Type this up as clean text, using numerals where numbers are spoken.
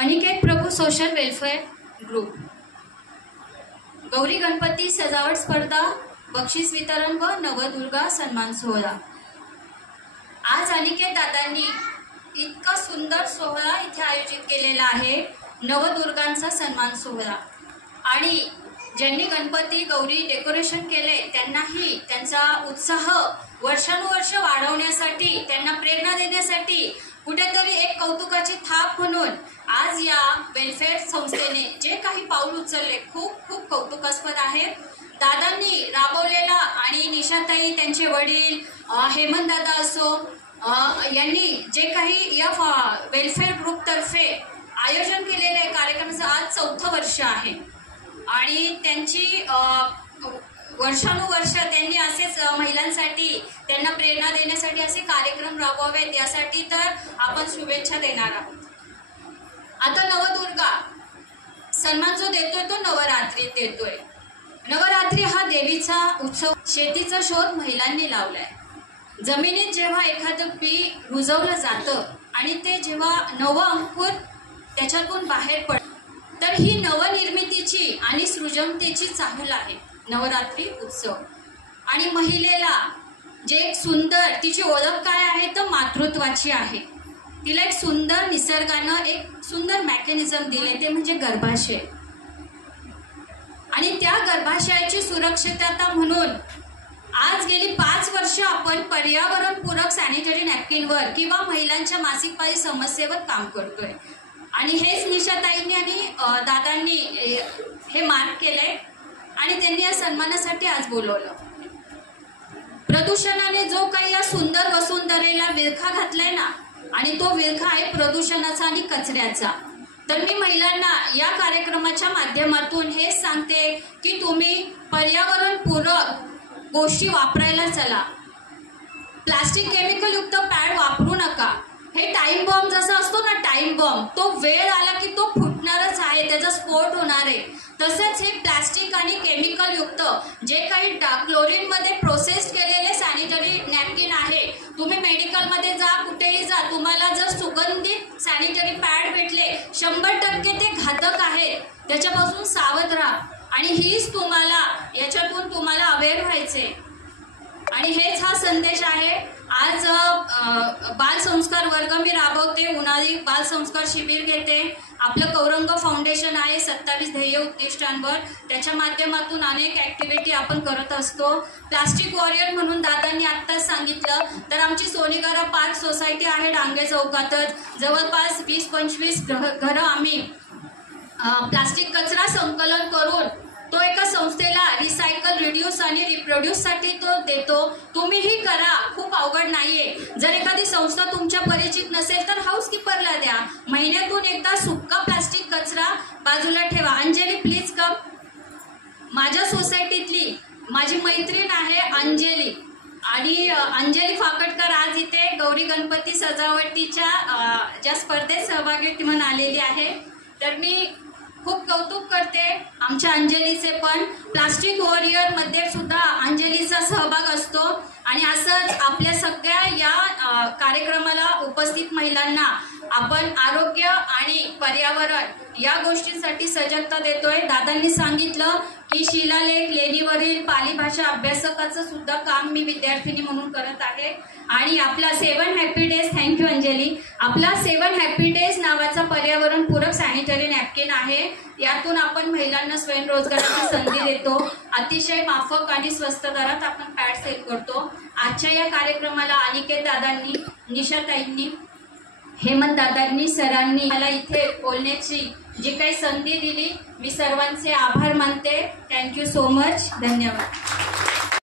Aniket Prabhu social welfare group, Gauri Ganpati सजावट स्पर्धा, बक्षीस वितरण व नवदुर्गा सन्मान सोहळा। आज अनिकेत दादांनी इतका सुंदर सोहळा इथे आयोजित केलेला आहे, नवदुर्गांचा सन्मान सोहळा। आणि ज्यांनी गणपती गौरी डेकोरेशन केले त्यांनाही त्यांचा उत्साह वर्षानुवर्ष वाढवण्यासाठी, त्यांना प्रेरणा देण्यासाठी कुठेतरी एक कौतुकाची थाप म्हणून आज या वेलफेअर संस्थेने जे काही पाऊल उचलले खूप खूप कौतुकास्पद आहे। दादांनी राबवलेला आणि निशाताई, त्यांचे वडील, हेमंत दादा असो, यांनी जे काही या वेलफेअर ग्रुप तर्फे आयोजन केलेले कार्यक्रमाचं आज 4थं वर्ष आहे आणि त्यांची वर्षानुवर्ष त्यांनी असेच महिलांसाठी, त्यांना प्रेरणा देण्यासाठी असे कार्यक्रम राबवावेत यासाठी तर आपण शुभेच्छा देणार आहोत। आता नवदुर्गा सन्मान जो देतोय तो नवरात्रीत देतोय। नवरात्री हा देवीचा उत्सव, शेतीचा शोध महिलांनी लावलाय। जमिनीत जेव्हा एखादं पीक रुजवलं जातं आणि ते जेव्हा नवं अंकुर त्याच्यातून बाहेर पडतं, तर ही नवनिर्मितीची आणि सृजनतेची चाहूल आहे नवरात्री उत्सव। आणि महिलेला जे एक सुंदर, तिची ओळख काय आहे तर मातृत्वाची आहे। तिला एक सुंदर निसर्गानं एक सुंदर मेकॅनिझम दिले, ते म्हणजे गर्भाशय। आणि त्या गर्भाशयाची सुरक्षितता म्हणून आज गेली 5 वर्ष आपण पर्यावरणपूरक सॅनिटरी नॅपकिनवर किंवा महिलांच्या मासिक पाळी समस्येवर काम करतोय। आणि हेच निशाताईंनी आणि दादांनी हे मार्क केलंय आणि त्यांनी या सन्मानासाठी आज बोलवलं। प्रदूषणाने जो काही या सुंदर वसुंधरेला विळखा घातलाय ना, आणि तो विळखा आहे प्रदूषणाचा आणि कचऱ्याचा। तर मी महिलांना या कार्यक्रमाच्या माध्यमातून हेच सांगते की तुम्ही पर्यावरणपूरक गोष्टी वापरायला चला। प्लास्टिक केमिकल युक्त पॅड वापरू नका। हे टाइम बॉम्ब जसा असतो ना, टाइम बॉम्ब, तो वेळ आला की तो फुटणारच आहे, त्याचा स्फोट होणार आहे। तसंच हे प्लास्टिक आणि केमिकल युक्त जे काही क्लोरीन मध्ये प्रोसेस केलेले सॅनिटरी नॅपकिन आहे, तुम्ही मेडिकलमध्ये जा, कुठेही जा, तुम्हाला जर सुगंधित सॅनिटरी पॅड भेटले 100% ते घातक आहे, त्याच्यापासून सावध राहा। आणि हीच तुम्हाला याच्यातून तुम्हाला अवेअर व्हायचे आणि हेच हा संदेश आहे। आज बाल संस्कार वर्ग मी राबवते, उन्हाळी बाल संस्कार शिबिर घेते। आपलं कौरंग फाउंडेशन आहे 27 ध्येय उद्दिष्टांवर, त्याच्या माध्यमातून अनेक ऍक्टिव्हिटी आपण करत असतो। प्लास्टिक वॉरियर म्हणून दादांनी आत्ताच सांगितलं, तर आमची सोनीगरा पार्क सोसायटी आहे डांगे चौकातच, जवळपास 20-25 घरं आम्ही प्लास्टिक कचरा संकलन करून तो एका संस्थेला रिसायकल, रिड्यूस आणि रिप्रोड्यूस साठी तो देतो। तुम्हीही करा, खूप अवघड नाहीये। जर एखादी संस्था तुमच्या परिचित नसेल तर हाऊसकीपरला द्या, महिन्यातून एकदा सुक्का प्लास्टिक कचरा बाजूला ठेवा। Anjali please come. माझ्या सोसायटीतली माझी मैत्रीण आहे अंजली, आणि अंजली फाकटकर आज इथे गौरी गणपती सजावटीच्या ज्या स्पर्धेत सहभागी म्हणून आलेली आहे। तर मी खूप कौतुक करते आमच्या अंजलीचे पण। प्लास्टिक वॉरियर मध्ये सुद्धा अंजलीचा सहभाग असतो आणि असंच आपल्या सगळ्या या कार्यक्रमाला उपस्थित महिलांना आपण आरोग्य आणि पर्यावरण या गोष्टींसाठी सजगता देतोय। दादांनी सांगितलं की शिलालेख, लेणीवरील पालीभाषा अभ्यासकाचं सुद्धा काम मी विद्यार्थिनी म्हणून करत आहे। आणि आपला 7 हॅपी डेज, थँक्यू अंजली, आपला 7 हॅपी डेज नावाचा पर्यावरणपूरक सॅनिटरी नॅपकिन आहे। यातून आपण महिलांना स्वयंरोजगाराची संधी देतो, अतिशय माफक आणि स्वस्त दरात आपण पॅड सेल करतो। आजच्या या कार्यक्रमाला अनिकेत दादांनी, निशाताईंनी, हेमंत दादांनी, सरांनी मला इथे बोलण्याची जी काही संधी दिली, मी सर्वांचे आभार मानते। थँक्यू सो मच, धन्यवाद।